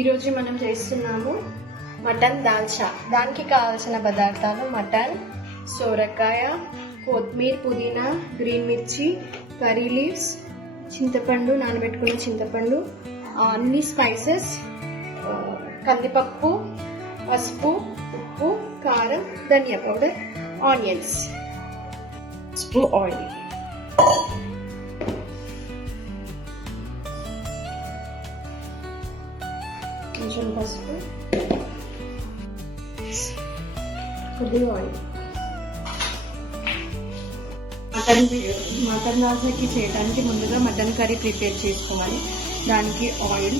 ఈరోజు మనం చేస్తున్నాము మటన్ దాల్చా. దానికి కావాల్సిన పదార్థాలు మటన్, సోరకాయ, కొత్తిమీర, పుదీనా, గ్రీన్ మిర్చి, కర్రీ లీవ్స్, చింతపండు, నానబెట్టుకున్న చింతపండు, అన్ని స్పైసెస్, కందిపప్పు, పసుపు, ఉప్పు, కారం, ధనియా పౌడర్, ఆనియన్స్, పసుపు, ఆయిల్. కొంచెం పసుపు, కొద్దిగా ఆయిల్. మటన్ దాల్చాకి చేయడానికి ముందుగా మటన్ కర్రీ ప్రిపేర్ చేసుకోవాలి. దానికి oil,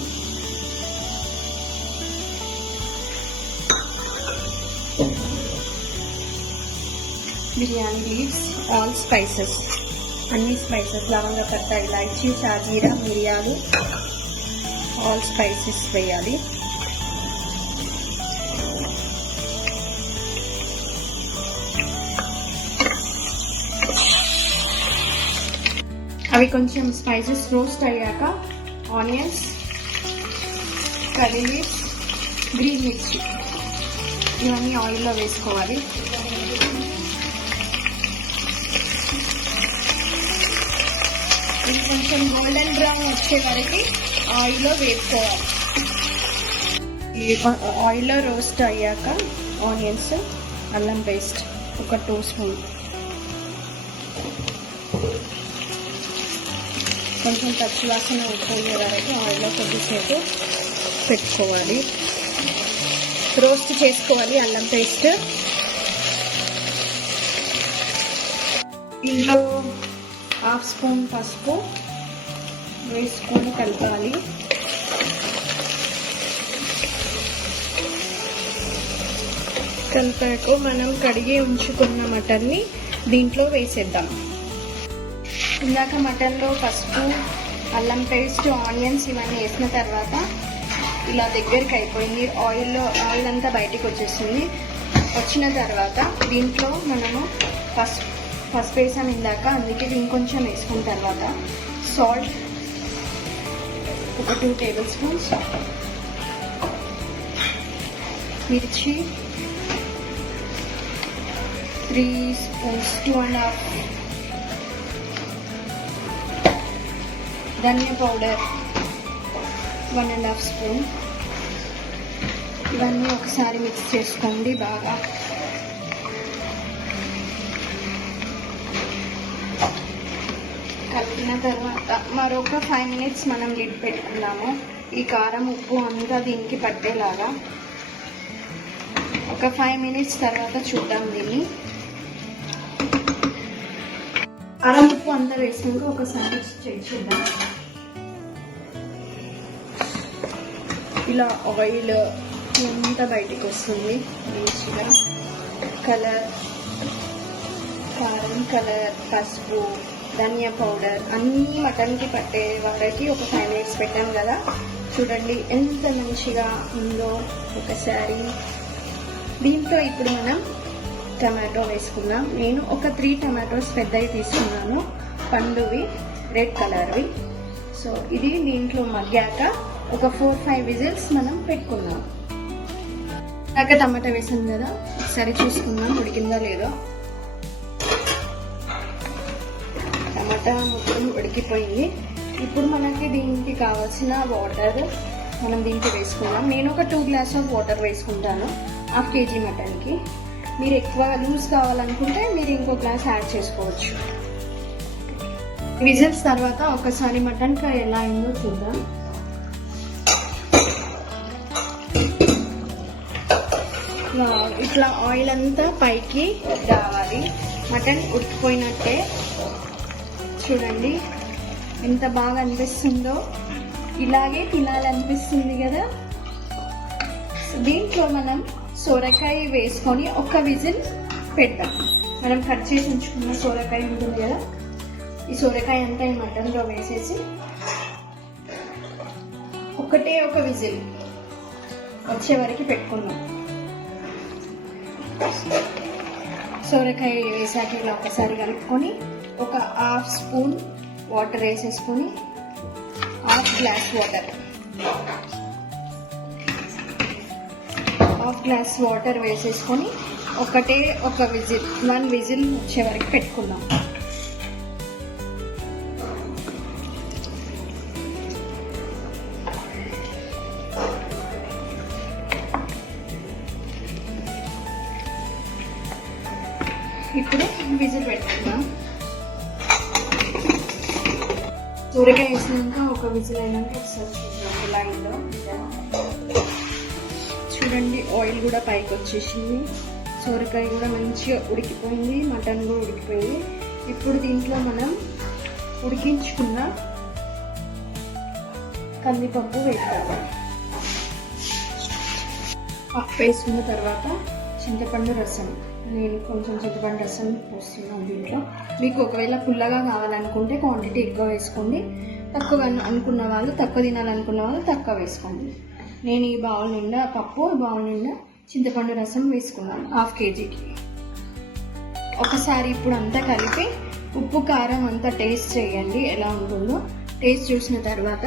biryani leaves, all spices, అన్ని స్పైసెస్, లవంగ, పట్ట, ఇలాచీ, షాజీరా, మిరియాలు, ఆల్ స్పైసెస్ వేయాలి. అవి కొంచెం స్పైసెస్ రోస్ట్ అయ్యాక ఆనియన్స్, కర్రీ లీవ్స్, గ్రీన్ మిర్చి ఇవన్నీ ఆయిల్లో వేసుకోవాలి. ఇది కొంచెం గోల్డెన్ బ్రౌన్ వచ్చే వరకు ఆయిల్లో వేసుకోవాలి. ఈ ఆయిల్లో రోస్ట్ అయ్యాక ఆనియన్స్, అల్లం పేస్ట్ ఒక 2 స్పూన్, కొంచెం పచ్చివాసన పోయే వరకు ఆయిల్లో కొద్దిసేపు పెట్టుకోవాలి. రోస్ట్ చేసుకోవాలి అల్లం పేస్ట్. ఇంట్లో 1/2 స్పూన్ పసుపు వేసుకొని కలపాలి. కలిపాక మనం కడిగి ఉంచుకున్న మటన్ని దీంట్లో వేసేద్దాం. ఇందాక మటన్లో పసుపు, అల్లం పేస్ట్, ఆనియన్స్ ఇవన్నీ వేసిన తర్వాత ఇలా దగ్గరికి అయిపోయింది. ఆయిల్ అంతా బయటికి వచ్చేసింది. వచ్చిన తర్వాత దీంట్లో మనము పసుపు వేసాం ఇందాక, అందుకే ఇంకొంచెం వేసుకున్న తర్వాత సాల్ట్ ఒక 2 టేబుల్ స్పూన్స్, మిర్చి 3 స్పూన్స్, 2.5, ధనియా పౌడర్ 1.5 స్పూన్. ఇవన్నీ ఒకసారి మిక్స్ చేసుకోండి బాగా. కలిపిన తర్వాత మరొక 5 మినిట్స్ మనం లిడ్ పెట్టుకున్నాము. ఈ కారం, ఉప్పు అంతా దీనికి పట్టేలాగా. ఒక 5 మినిట్స్ తర్వాత చూద్దాం దీన్ని. కారం, ఉప్పు అంతా వేసినాక ఒకసారి చూద్దాం. ఇలా ఆయిల్ అంతా బయటికి వస్తుంది మంచిగా. కలర్, కారం, కలర్, పసుపు, ధనియా పౌడర్ అన్నీ మటన్కి పట్టే వరకు ఒక 5 మినిట్స్ పెట్టాం కదా. చూడండి ఎంత మంచిగా ఉందో ఒకసారి. దీంట్లో ఇప్పుడు మనం టమాటో వేసుకుందాం. నేను ఒక 3 టమాటోస్ పెద్దవి తీసుకున్నాను, పండువి, రెడ్ కలర్వి. సో ఇది దీంట్లో మగ్గాక ఒక 4-5 విజిల్స్ మనం పెట్టుకుందాం. దాకా టమాటా వేసాను కదా, ఒకసారి చూసుకుందాం ఉడికిందో లేదో. టమాటా మొత్తం ఉడికిపోయింది. ఇప్పుడు మనకి దీనికి కావాల్సిన వాటర్ మనం దీనికి వేసుకుందాం. నేను ఒక 2 గ్లాస్ ఆఫ్ వాటర్ వేసుకుంటాను 1/2 kg మటన్కి. మీరు ఎక్కువ లూజ్ కావాలనుకుంటే మీరు ఇంకో గ్లాస్ యాడ్ చేసుకోవచ్చు. విజిల్స్ తర్వాత ఒకసారి మటన్ కర్రీ ఎలా అయిందో చూద్దాం. ఇట్లా ఆయిల్ అంతా పైకి రావాలి. మటన్ ఉడికిపోయినట్టే. చూడండి ఎంత బాగా అనిపిస్తుందో. ఇలాగే తినాలనిపిస్తుంది కదా. దీంట్లో మనం సోరకాయ వేసుకొని ఒక విజిల్ పెడతాం. మనం కట్ చేసి ఉంచుకున్న సోరకాయ ఉంటుంది కదా, ఈ సోరకాయ అంతా ఈ మటన్లో వేసేసి ఒకటే ఒక విజిల్ వచ్చే వరకు పెట్టుకున్నాం. సోరకాయ వేసాక ఇలా ఒకసారి కలుపుకొని ఒక 1/2 స్పూన్ వాటర్ వేసేసుకొని 1/2 glass water half glass water వేసేసుకొని ఒక విజిల్ 1 విజిల్ వచ్చే వరకు పెట్టుకుందాం. ఇప్పుడు విజిల్ పెట్టుకుందాం. సొరకాయ వేసినాక ఒక విజిల్ అయినాక ఒకసారి చూద్దాం ఎలా అయిందో. చూడండి ఆయిల్ కూడా పైకి వచ్చేసింది, సొరకాయ కూడా మంచిగా ఉడికిపోయింది, మటన్ కూడా ఉడికిపోయింది. ఇప్పుడు దీంట్లో మనం ఉడికించుకున్న కందిపప్పు వేసుకోవాలి. పప్పు వేసుకున్న తర్వాత చింతపండు రసం, నేను కొంచెం చింతపండు రసం పోస్తున్నాను దీంట్లో. మీకు ఒకవేళ పుల్లగా కావాలనుకుంటే క్వాంటిటీ ఎక్కువ వేసుకోండి, తక్కువ అనుకున్న వాళ్ళు తక్కువ తినాలనుకున్న వాళ్ళు తక్కువ వేసుకోండి. నేను ఈ బౌల్ నిండా పప్పు, బౌల్ నిండా చింతపండు రసం వేసుకున్నాను 1/2 kgకి. ఒకసారి ఇప్పుడు అంతా కలిపి ఉప్పు కారం అంతా టేస్ట్ చేయండి ఎలా ఉంటుందో. టేస్ట్ చూసిన తర్వాత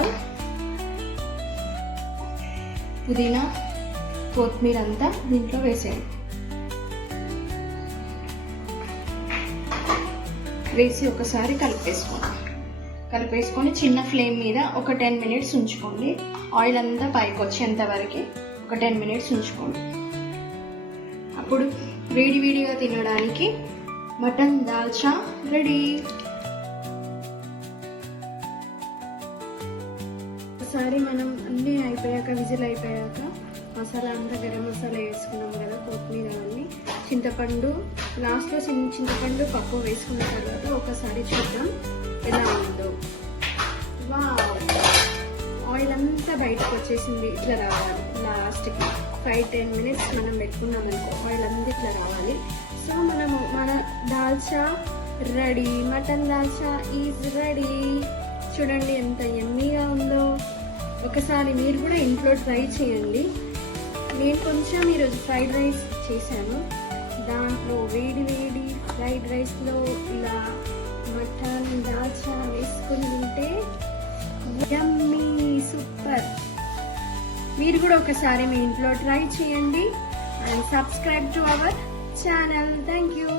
పుదీనా కొత్తిమీర అంతా దీంట్లో వేసేయండి. వేసి ఒకసారి కలిపేసుకొని చిన్న ఫ్లేమ్ మీద ఒక 10 minutes ఉంచుకోండి. ఆయిల్ అంతా పైకి వచ్చేంత వరకు ఒక 10 minutes ఉంచుకోండి. అప్పుడు వేడివేడిగా తినడానికి మటన్ దాల్చా రెడీ. ఒకసారి మనం అన్నీ అయిపోయాక, విజిల్ అయిపోయాక మసాలా అంతా గరం మసాలా వేసుకున్నాం కదా, కొత్తిమీర అన్నీ, చింతపండు లాస్ట్లో చింతపండు పప్పు వేసుకున్న తర్వాత ఒకసారి చూద్దాం ఎలా ఉందో. ఆయిల్ అంతా బయటకు వచ్చేసింది, ఇట్లా రావాలి. లాస్ట్కి 5-10 minutes మనం పెట్టుకున్నాం అనుకో, ఆయిల్ అంతా ఇట్లా రావాలి. సో మన dalcha ready, mutton dalcha is ready. చూడండి ఎంత యమ్మీగా ఉందో. ఒకసారి మీరు కూడా ఇంట్లో ట్రై చేయండి. నేను కొంచెం ఈరోజు ఫ్రైడ్ రైస్ చేశాను, దాంట్లో వేడి ఫ్రైడ్ రైస్లో ఇలా మటన్ దాల్చా వేసుకొని తింటే యమ్మీ, సూపర్. మీరు కూడా ఒకసారి మీ ఇంట్లో ట్రై చేయండి and subscribe to our channel. Thank you.